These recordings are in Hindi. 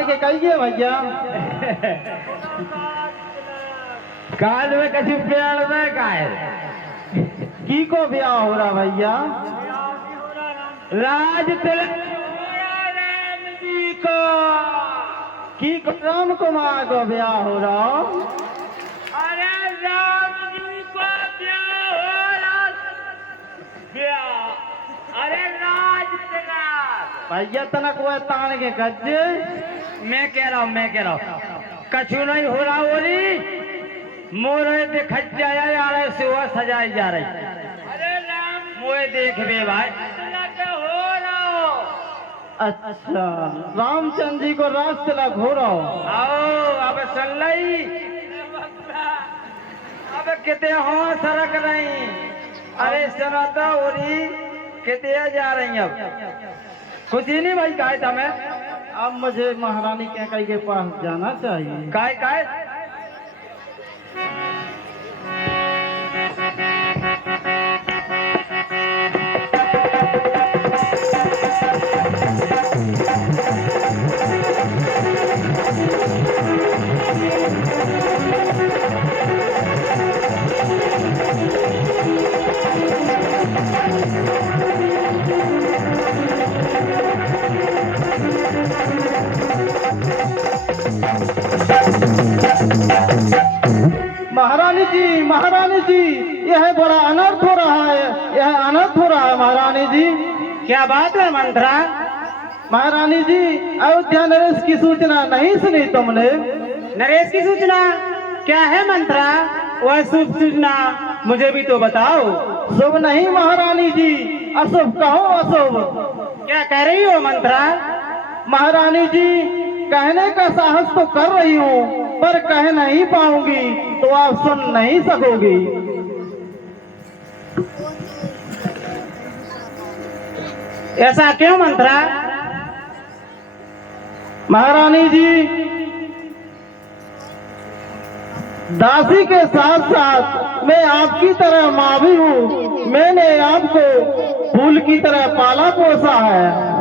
के कहिए भैया। काल में कछु पेड़ में कायल की को ब्याह हो रहा भैया? राज तिलक राम जी को की को राम कुमार को ब्याह हो रहा? अरे राम जी को ब्याह हो रहा ब्याह। अरे राज तिलक भैया तनक वह तान के गज्जे। मैं कह रहा हूँ कछु नहीं हो रहा बोली मोरे देख जाया जा रहे सुबह सजाई जा रही। अरे राम मोए देख बे भाई हो रहा। अच्छा रामचंद्र जी को राज तिलक हो रहा। आओ अब चल रही अब कितने हो सड़क नहीं। अरे सुनाता हो रही कितने जा रही अब खुशी नहीं भाई काय तुम्हें। अब मुझे महारानी कैकई के पास जाना चाहिए। काय काय महारानी जी यह बड़ा अनर्थ हो रहा है। यह अनर्थ हो रहा है महारानी जी। क्या बात है मंत्रा? महारानी जी अयोध्या नरेश की सूचना नहीं सुनी तुमने? नरेश की सूचना क्या है मंत्रा? वह शुभ सूचना मुझे भी तो बताओ। शुभ नहीं महारानी जी, अशुभ कहो अशुभ। क्या कह रही हो मंत्रा? महारानी जी कहने का साहस तो कर रही हूँ पर कह नहीं पाऊंगी तो आप सुन नहीं सकोगी। ऐसा क्यों मंत्रा? महारानी जी दासी के साथ साथ मैं आपकी तरह माँ भी हूँ। मैंने आपको फूल की तरह पाला पोसा है।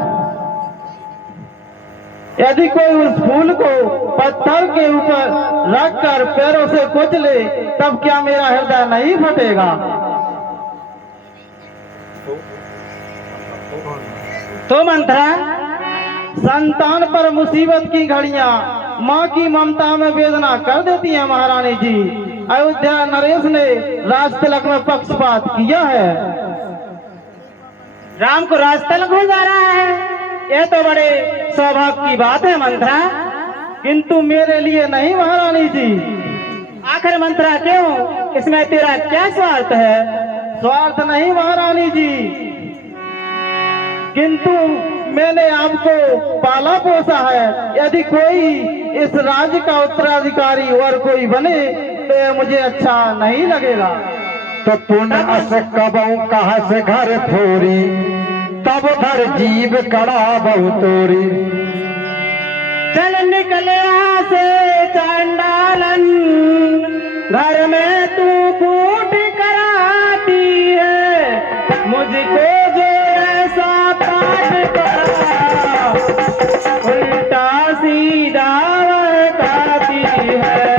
यदि कोई उस फूल को पत्थर के ऊपर रखकर पैरों से कुचले तब क्या मेरा हृदय नहीं फटेगा? तो मंत्रा संतान पर मुसीबत की घड़ियां माँ की ममता में वेदना कर देती है महारानी जी। अयोध्या नरेश ने राज तिलक में पक्षपात किया है। राम को राज तिलक हो जा रहा है यह तो बड़े सौभाग्य की बात है मंत्रा। किंतु मेरे लिए नहीं महारानी जी। आखिर मंत्रा क्यों? इसमें तेरा क्या स्वार्थ है? स्वार्थ नहीं महारानी जी, किंतु मैंने आपको पाला पोसा है। यदि कोई इस राज्य का उत्तराधिकारी और कोई बने तो यह मुझे अच्छा नहीं लगेगा। तो पुनः अस कबऊ कहा से घर थोरी तब धर जीव कड़ा बहु तोरी। चल निकले से चांडालन घर में तू फूट कराती है मुझको जो ऐसा पाठ करा उल्टा सीधा बताती है।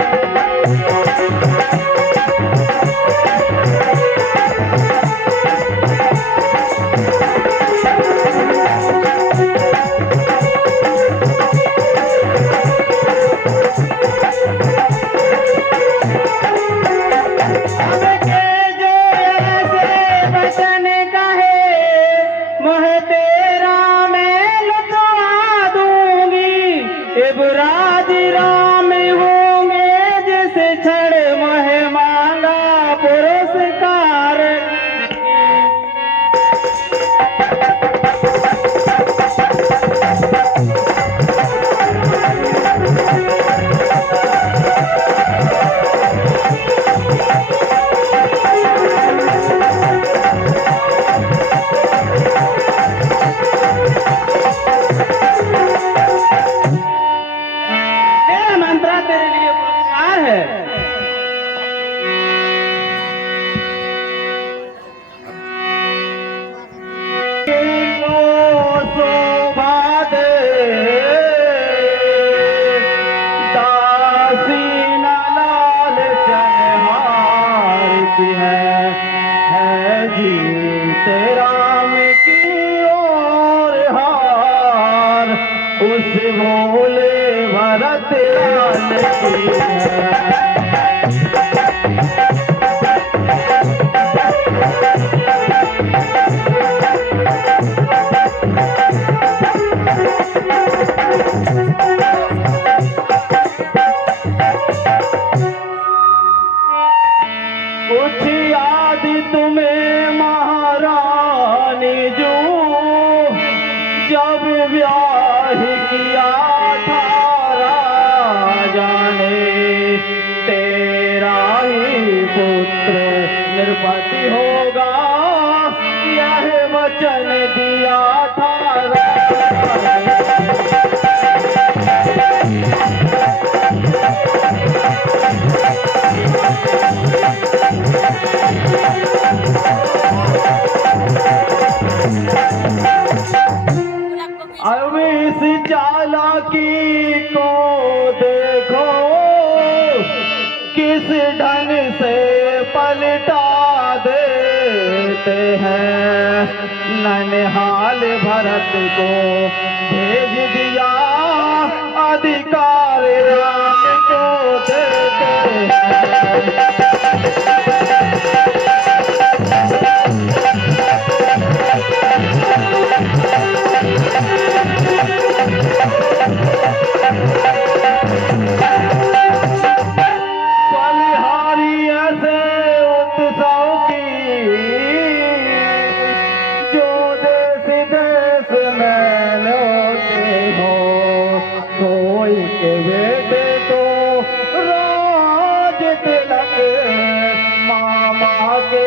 भोले भरत लाल की है। कुछ याद तुम्हें महारानी जो जब ब्याह किया था राजा ने, तेरा ही पुत्र निर्पति होगा यह वचन दिया था राजा ने। अब इस चालाकी को देखो किस ढंग से पलटा देते हैं। ननिहाल भरत को भेज दिया अधिकार राम को देते हैं। बलिहारी ऐसे उत्सव की जो देश देश में होते हो, कोई के बेटे को राज तिलक मामा के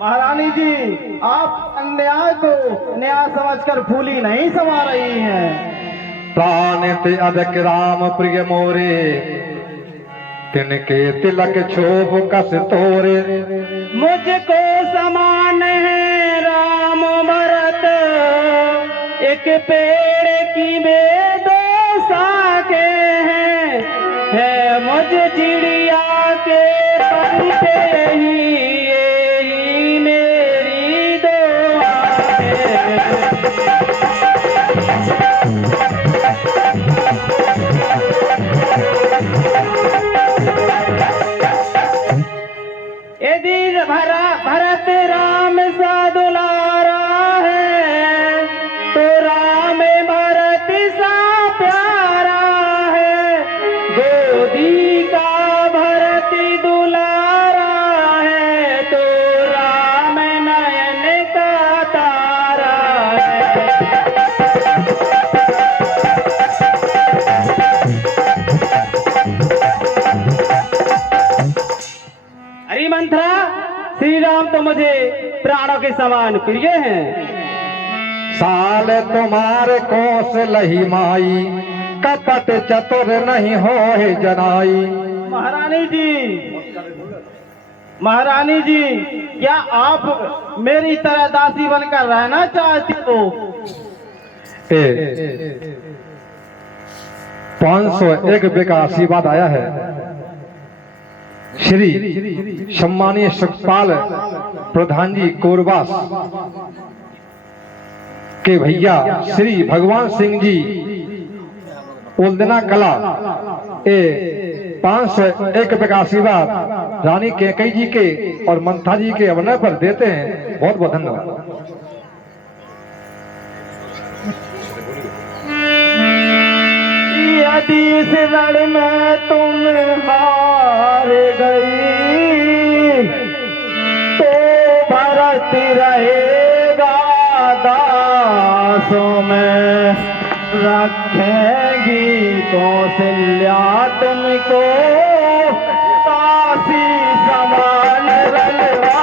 महारानी जी, आप अन्याय को न्याय समझकर फूली नहीं समा रही हैं। प्राणित अधिक राम प्रिय मोरे, तिनके तिलक क्षोभ कस तोरे। मुझको समान है राम भरत, एक पेड़ की वे दो शाखे हैं। है मुझ चिड़िया के पंखे ही यही मेरी दुआ है। यदि भरत राम सा दुलारा है, तो राम भरत सा प्यारा है। गोदी का भरत दुलारा है, तो राम नयन का तारा है। हरि मंत्रा, श्री राम तो मुझे प्राणों के समान प्रिय हैं। साल तुम्हारे कोस लही माई, कपट चतुर नहीं हो जनाई। महारानी जी, महारानी जी, क्या आप मेरी तरह दासी बनकर रहना चाहती हो? 501 रुपये का आशीर्वाद आया है। श्री सम्मानीय सुखपाल प्रधान जी कोरबास के भैया श्री भगवान सिंह जी उल्दना कला 501 रुपये का आशीर्वाद रानी कैकई जी के और मंथा जी के अवनय पर देते हैं। बहुत बहुत धन्यवाद। यदि इस रण में तुम हार गई, तो भरत रहेगा दासों में। रखेगी कौशल्या तुमको दासी समान रलवा।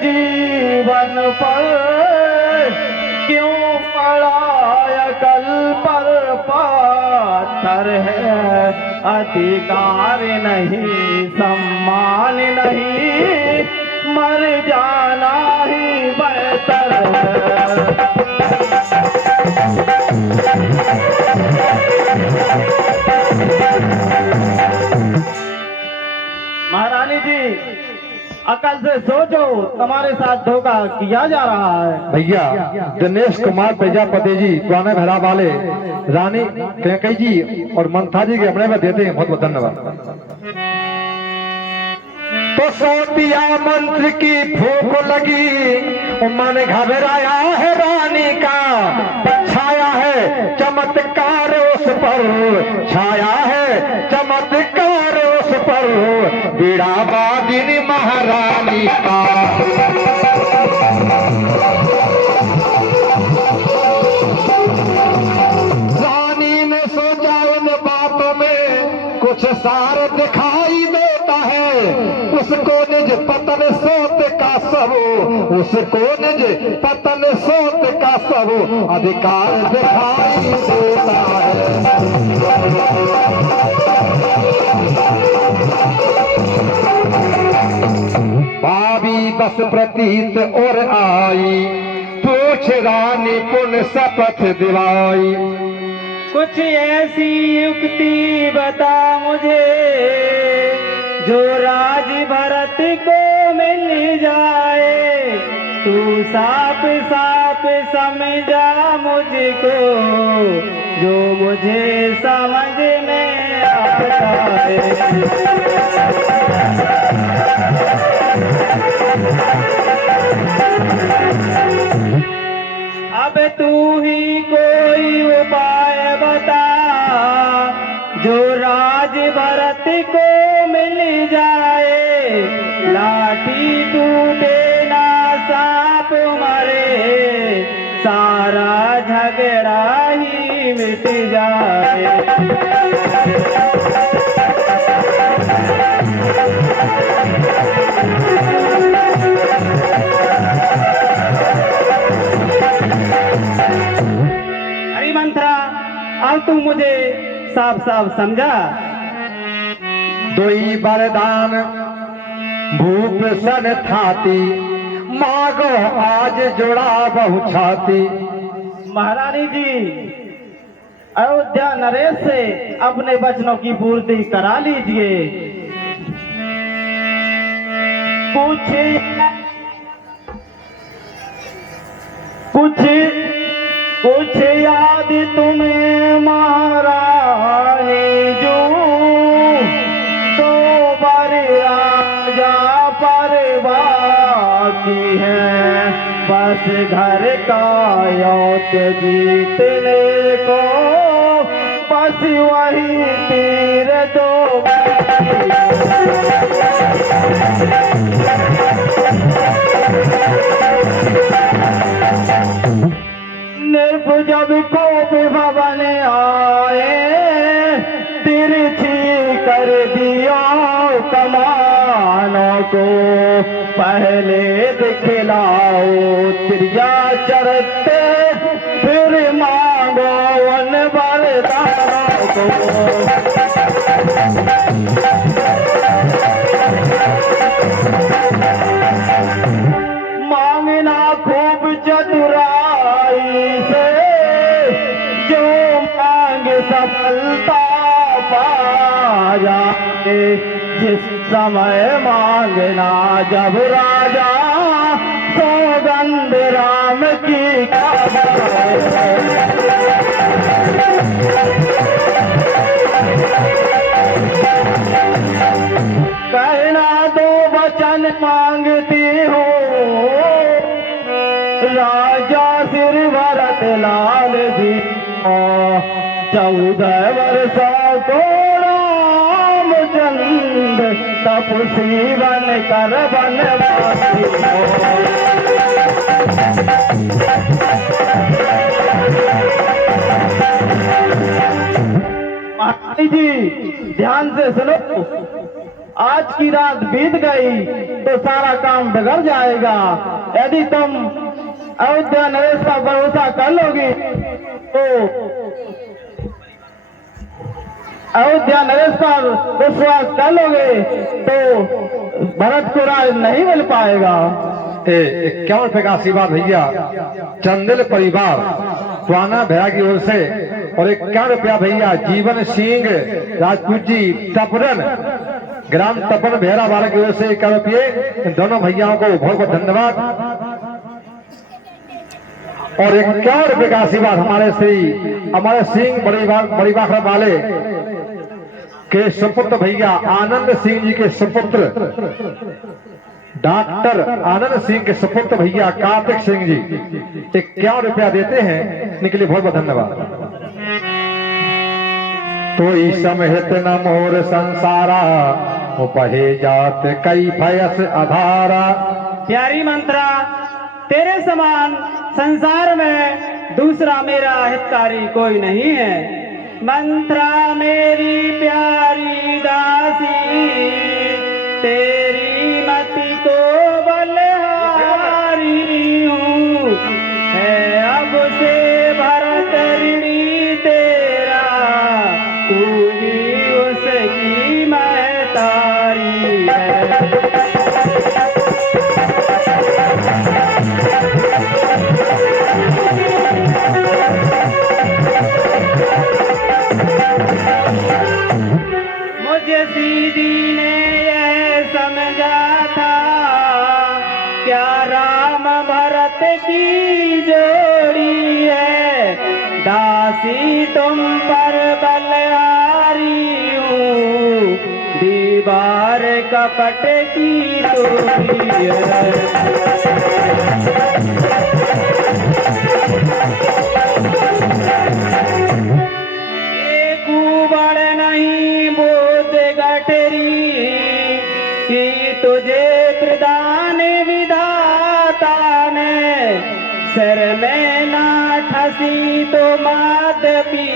जीवन पर क्यों पड़ा कल पर पत्थर है। अधिकार नहीं, सम्मान नहीं, मर जाना ही बैठ महारानी जी, अकल से सोचो, तुम्हारे साथ धोखा किया जा रहा है। भैया दिनेश कुमार प्रजापति जी पुराने भैरा वाले रानी कैकई जी और मंथा जी के अपने में देते हैं। बहुत बहुत धन्यवाद। तो सोतिया मंत्र की भूख लगी, मन घबराया है रानी का, छाया है चमत्कार उस पर, छाया है चमत्कार उस पर, बीड़ावादिनी महारानी का। रानी ने सोचा इन बातों में कुछ सार दिखाई देता है, उसको निज पतन सोत का सब, उसको निज पतन सोत का सब अधिकार दिखाई देता है। भाभी बस प्रतीत और आई, पूछ रानी पुण्य शपथ दिवाई। कुछ ऐसी युक्ति बता मुझे, जो राज भरत को मिल जाए, तू साफ साफ समझा मुझको, जो मुझे समझ में आता है। अब तू ही कोई उपाय बता, जो राज भरत को मिल जाए, लाठी टूटे ना सांप मरे, सारा झगड़ा ही मिट जाए। अरे मंत्रा, अब तुम मुझे साफ साफ समझा। दोई वरदान भूप सन थाती, मांगो आज जुड़ा बहु छाती। महारानी जी, अयोध्या नरेश से अपने वचनों की पूर्ति करा लीजिए। कुछ याद तुम्हें महारानी जो, दो बार राजा पर बाकी है, बस घर का यौत जीतने को, बस वही तीर दो। निर्भ जब कोप भवन आए, तिरछी कर दिया कमानों को, पहले दिखलाओ त्रिया चरते, फिर मांगो वन वरदानों को। मांगना खूब चतुराई से, जो मांग सफलता पा जाए, जिस समय मांगना जब राजा, सौगंध राम की कहना दो वचन मांगती हो, राजा सिर भरत लाल जी, 14 वर्षों को रामचंद्र तपसी बन कर बनवासी हो। महारानी जी, ध्यान से सुनो। आज की रात बीत गई तो सारा काम बिगड़ जाएगा। यदि तुम अयोध्या नरेश का भरोसा कर लोगी तो अयोध्या नरेश पर विश्वास कर लोगे तो भरत को राज नहीं मिल पाएगा। 51 रुपए का आशीर्वाद भैया चंदेल परिवार पुराना भैया की ओर से, और 51 रुपया भैया जीवन सिंह राजपूत जी तपरन ग्राम तपन भेरा वाला की ओर से 51 रुपये। इन दोनों भैयाओं को बहुत बहुत धन्यवाद। और 51 रुपए का आशीर्वाद हमारे सिंह बड़ी बाखरा वाले के सुपुत्र भैया आनंद सिंह जी के सुपुत्र डॉक्टर आनंद सिंह के सुपुत्र भैया कार्तिक सिंह जी 51 रुपया देते हैं। इनके लिए बहुत बहुत धन्यवाद। तो इस समहित न मोर संसारा उपहे जात कई भयस आधारा। प्यारी मंत्रा, तेरे समान संसार में दूसरा मेरा हितकारी कोई नहीं है। मंत्रा मेरी प्यारी दासी, तेरी मति को बलहारी हूँ, है अब से भरत ऋणी तेरा, तू ही उसकी महतारी है। मुझे सीधी ने यह समझा था, क्या राम भरत की जोड़ी है, दासी तुम पर बलहारी हूँ, दीवार कपट की तोड़ी है। कि तुझे प्रदान विधाता ने, सर में ना ठसी तो मात पी,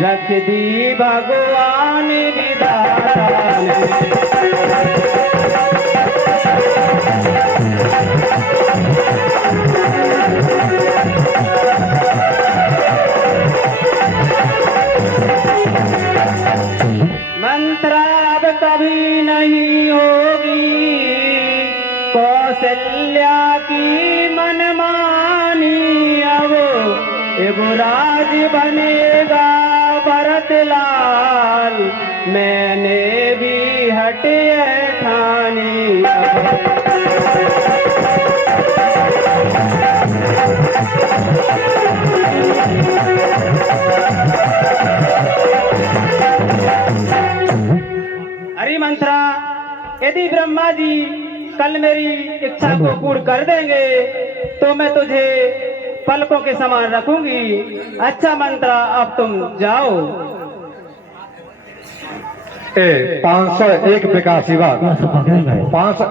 रख दी भगवान विधाता ने। मंत्रा अब कभी नहीं होगी कौशल्या की मनमानी, अब युवराज बनेगा भरत लाल, मैंने भी हटे ठानी। हरि मंत्रा, यदि ब्रह्मा जी कल मेरी इच्छा को पूर्ण कर देंगे तो मैं तुझे पलकों के समान रखूंगी। अच्छा मंत्रा, अब तुम जाओ। 501 रुपए का आशीर्वाद 500